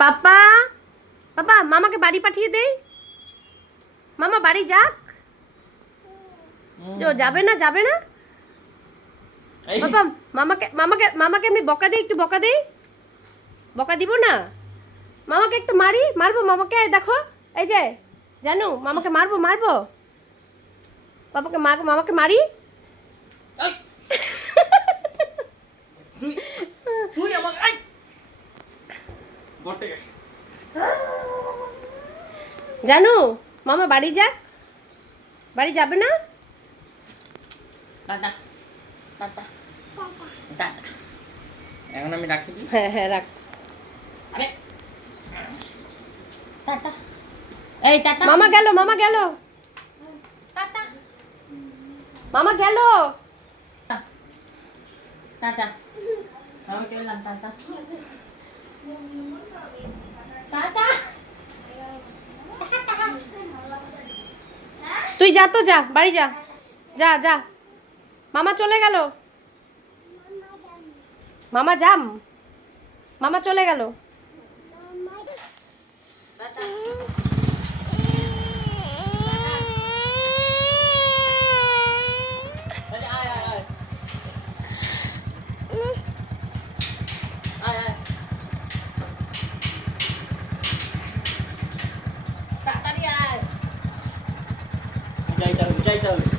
পাপা পাপা মামাকে বাড়ি পাঠিয়ে দেই। মামা বাড়ি যাক। যাবে না যাবে না পাপা। মামাকে মামাকে মামাকে আমি বকা দিই, একটু বকা দিই। বকা দিব না, মামাকে একটু মারবো মামাকে। দেখো এই যে জানু, মামাকে মারবো পাপাকে মারবো, মামাকে মারি। তুই আমাকে জানু মামা বাড়ি যাক। বাড়ি যাবে না? Tata tata tata. এখন আমি রাখি দিই। হ্যাঁ রাখ। আরে টাটা। এই টাটা। মামা গেল টাটা মামা গেল। টাটা। আমি গেলাম, টাটা টাটা। তুই যা তো, যা বাড়ি যা, যা যা। মামা চলে গেল। মামা চলে গেল। যাইতে হবে।